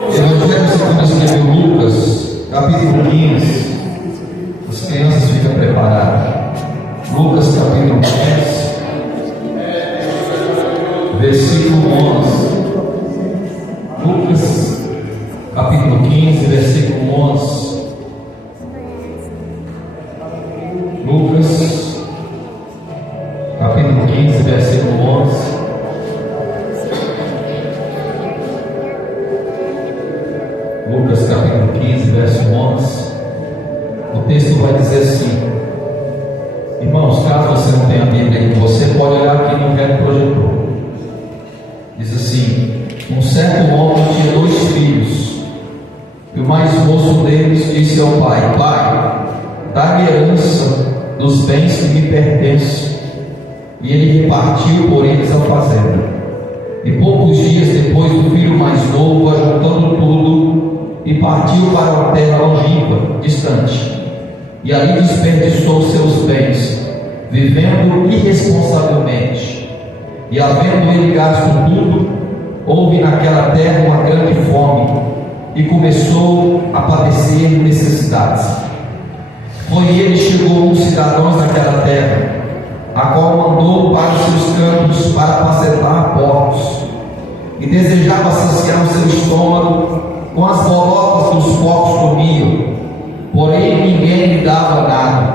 Evangelho segundo escreveu Lucas, capítulo 15. As crianças ficam preparadas. Lucas, capítulo 10, versículo 11. Lucas, capítulo 15, versículo 11. Lucas, capítulo 15, versículo 11. Lucas capítulo 15, verso 11. O texto vai dizer assim: irmãos, caso você não tenha a Bíblia aí com você, pode olhar aqui no velho projetor. Diz assim: um certo homem tinha 2 filhos, e o mais moço deles disse ao pai: pai, dá-me herança dos bens que me pertencem. E ele repartiu por eles a fazenda. E poucos dias depois, o filho mais novo, ajuntando tudo, e partiu para uma terra longínqua, distante, e ali desperdiçou seus bens, vivendo irresponsavelmente. E havendo ele gasto tudo, houve naquela terra uma grande fome, e começou a padecer necessidades. Foi ele chegou uns cidadãos daquela terra, a qual mandou para os seus campos para apacentar porcos, e desejava saciar o seu estômago com as bolotas dos porcos comiam, porém ninguém lhe dava nada.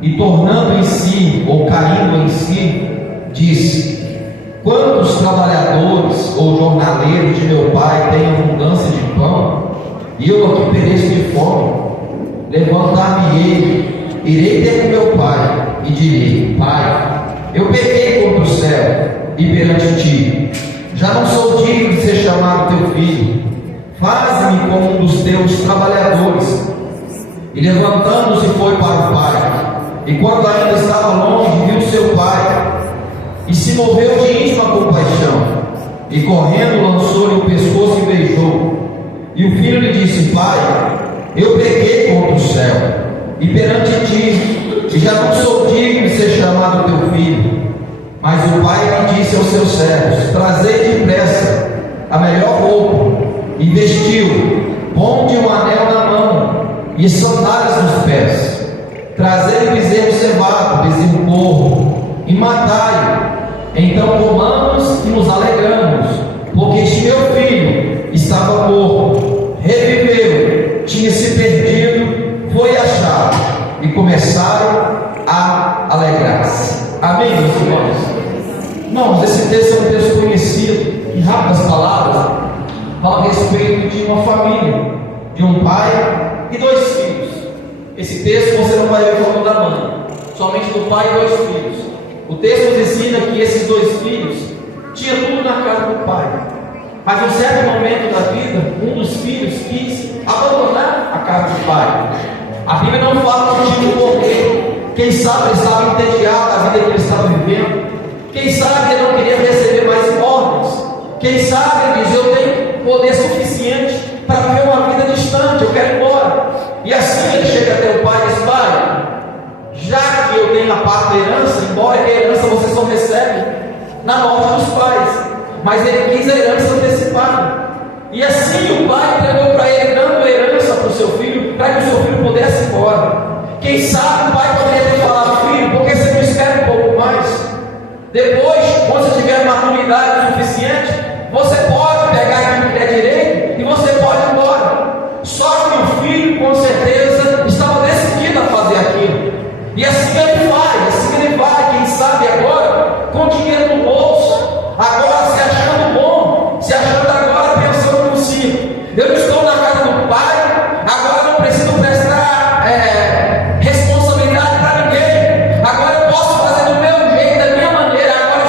E tornando em si, ou caindo em si, disse: quantos trabalhadores ou jornaleiros de meu pai têm abundância de pão, e eu aqui pereço de fome? Levantar-me-ei, irei ter com meu pai, e direi: pai, eu pequei contra o céu e perante ti, já não sou digno de ser chamado teu filho. Faze-me como um dos teus trabalhadores. E levantando-se foi para o pai. E quando ainda estava longe, viu seu pai, e se moveu de íntima compaixão, e correndo lançou-lhe o pescoço e beijou. E o filho lhe disse: pai, eu pequei contra o céu e perante ti, e já não sou digno de ser chamado teu filho. Mas o pai lhe disse aos seus servos: trazei depressa a melhor roupa, e vestiu, ponde um anel na mão e sandálias nos pés, trazei bezerro cevado, bezerro morro, e matai-o. Então comamos e nos alegramos, porque este meu filho estava morto, reviveu, tinha se perdido, foi achado. E começaram a alegrar-se. Amém, meus irmãos? Irmãos, esse texto é um texto conhecido. Em rápidas palavras, fala a respeito de uma família, de um pai e 2 filhos. Esse texto você não vai ver falando da mãe, somente do pai e 2 filhos. O texto nos ensina que esses 2 filhos tinham tudo na casa do pai, mas em um certo momento da vida, um dos filhos quis abandonar a casa do pai. A Bíblia não fala o motivo porquê. Quem sabe ele estava entediado da vida que ele estava vivendo. Quem sabe ele não queria receber mais ordens. Quem sabe ele diz: eu tenho poder suficiente para viver uma vida distante, eu quero ir embora. E assim ele chega até o pai e diz: pai, já que eu tenho a parte da herança, embora que a herança você só recebe na morte dos pais, mas ele quis a herança antecipada. E assim o pai entregou para ele, dando a herança para o seu filho, para que o seu filho pudesse ir embora. Quem sabe o pai poderia ter falado: filho, por que você não espera um pouco mais? Depois, quando você tiver maturidade suficiente, você pode pegar aquilo que é direito e você pode ir embora. Só que o filho, com certeza, estava decidido a fazer aquilo. E assim ele vai, quem sabe agora, com dinheiro no bolso, agora se achando bom, se achando agora pensando no si. Eu estou na casa do pai, agora não preciso prestar responsabilidade para ninguém. Agora eu posso fazer do meu jeito, da minha maneira. Agora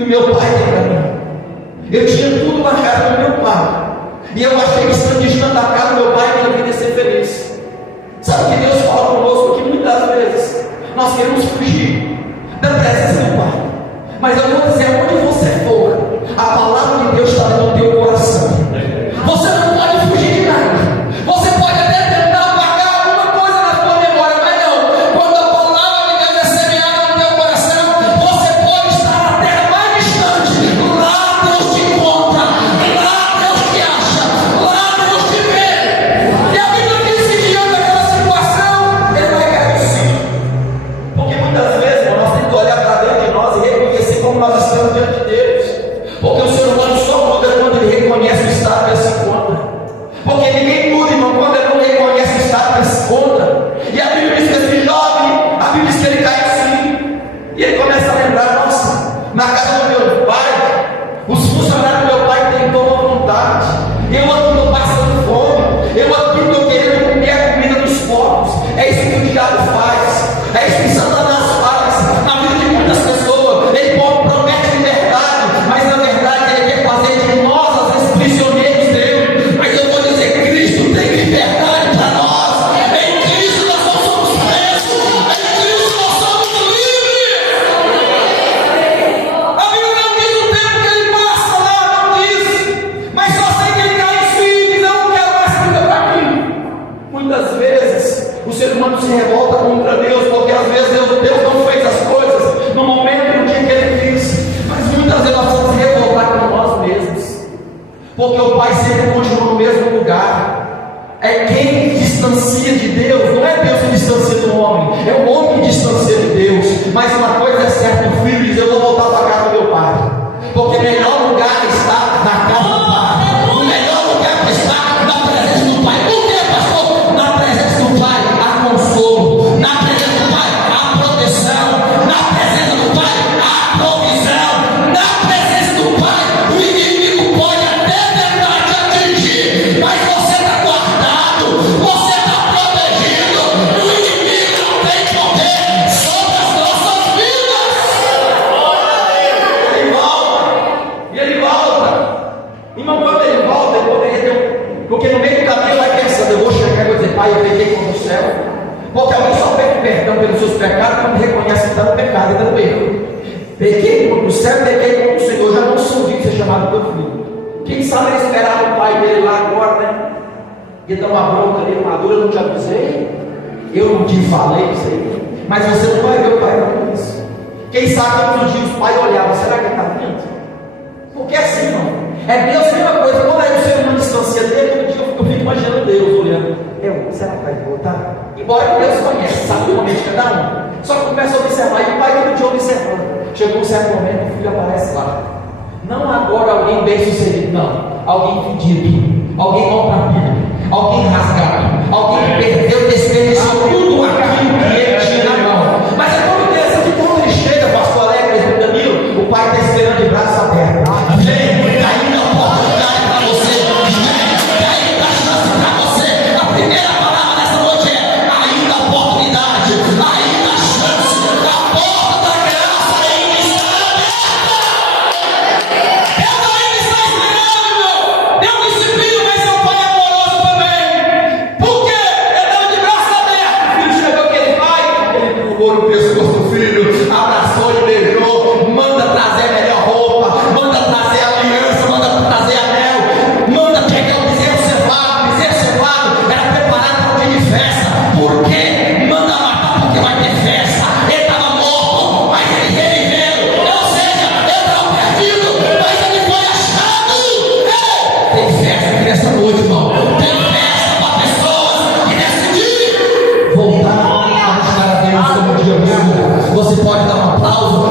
que o meu pai tem para mim. Eu tinha tudo na casa do meu pai. E eu achei que estando distante da casa do meu pai, minha vida ia ser feliz. Sabe que Deus fala conosco que muitas vezes nós queremos fugir da presença do Pai. Mas eu vou dizer, onde você for, a palavra de Deus está no teu coração. Você não pode fugir de nada. Você pode até tentar apagar alguma coisa na sua memória, mas não. Quando a palavra de Deus é semeada no teu coração, você pode estar na terra mais distante. Lá Deus te encontra. Lá Deus te acha. Lá Deus te vê. E a Bíblia diz que diante daquela situação, Ele vai cair em si. Porque muitas vezes nós temos que olhar para dentro de nós e reconhecer como nós estamos diante de Deus. Porque o ser humano só muda quando ele reconhece o estado que ele se encontra. Porque ninguém muda, irmão, quando ele não reconhece o estado que ele se encontra. E a Bíblia diz que esse jovem, a Bíblia diz que ele cai assim. E ele começa a lembrar, nossa, na casa do meu pai, os funcionários do meu pai têm boa vontade. Eu aqui estou passando fome. Eu aqui estou querendo comer a comida dos povos. É isso que o diabo faz. É isso que Satanás faz na vida de muitas pessoas. Ele promete liberdade, mas na verdade ele quer fazer de nós, às vezes, prisioneiros dele. Mas eu vou dizer, Cristo tem liberdade para nós. Em Cristo nós não somos presos. Em Cristo nós somos livres. A Bíblia não diz o tempo que ele passa lá, não diz. Mas só sei que ele cai em si e diz, não quero mais vida para mim. Muitas vezes o ser humano se revolta contra Deus, porque às vezes Deus não fez as coisas no momento e no dia que Ele quis. Mas muitas vezes nós vamos se revoltar com nós mesmos, porque o Pai sempre continua no mesmo lugar. É quem distancia de Deus, não é Deus que distancia do homem, é o homem que distancia de Deus. Mas uma coisa é certa, o filho diz, eu vou voltar para a casa do meu pai, porque o melhor lugar está na casa do Pai. O melhor lugar está na presença do Pai. Por que, pastor? Na presença do Pai há consolo, na presença do Pai há proteção, na presença do Pai há provisão, na presença do Pai o inimigo pode até tentar te atingir, mas você está guardado, você está protegido. O inimigo não tem poder sobre as nossas vidas. Ele volta, e ele volta. Irmão, quando ele volta, ele poderia ter porque no meio do caminho vai pensando, eu vou chegar e vou dizer, Pai, eu pequei contra o céu. Porque alguém só pede perdão pelos seus pecados quando reconhece que está no pecado e está no erro. Pequei contra o céu, pequei contra o Senhor, já não sou digno de ser chamado teu filho. Quem sabe ele esperava o pai dele lá agora, né? E dar uma bronca ali, uma dura, eu não te avisei, eu não te falei isso aí, mas você não vai ver o pai com isso. Quem sabe todos os dias o pai olhava, será que ele está vindo? Porque assim, irmão, é Deus a mesma coisa. Quando aí o ser humano distancia dele, eu fico imaginando Deus olhando. Será que vai voltar? Embora que Deus conhece, sabe o momento de cada um. Só que começa a observar, e o pai todo dia observando. Chegou um certo momento, o filho aparece lá. Não agora alguém bem sucedido, não. Alguém pedido, alguém maltrapilho, alguém rasgado, alguém que perdeu, desperdiçou tudo aquilo que ele tinha na mão. Mas é tão interessante que quando ele chega, pastor Alex, Danilo, o pai está esperando de braços abertos. Vem, ainda a oportunidade para você. Vem, ainda a chance para você. A primeira palavra dessa noite é ainda a oportunidade, ainda a chance. A porta da graça ainda está aberta. Deus ainda está esperando, meu. Deus disciplina, mas é um pai amoroso também. Por quê? Ele deu de braço aberto. O filho chegou, que ele vai, ele pulou no pescoço do filho, abraçou e beijou, manda trazer a melhor roupa, manda trazer aliança, manda trazer anel, manda pegar o bezerro cevado. Bezerro cevado era preparado para o dia de festa. Por quê? Manda matar porque vai ter festa. Ele estava morto, mas ele reviveu. Ou seja, ele estava perdido, mas ele foi achado. Ei, tem festa aqui nessa noite, irmão. Tem festa para pessoas que decidirem voltar a buscar a Deus como dia. Você pode dar um aplauso.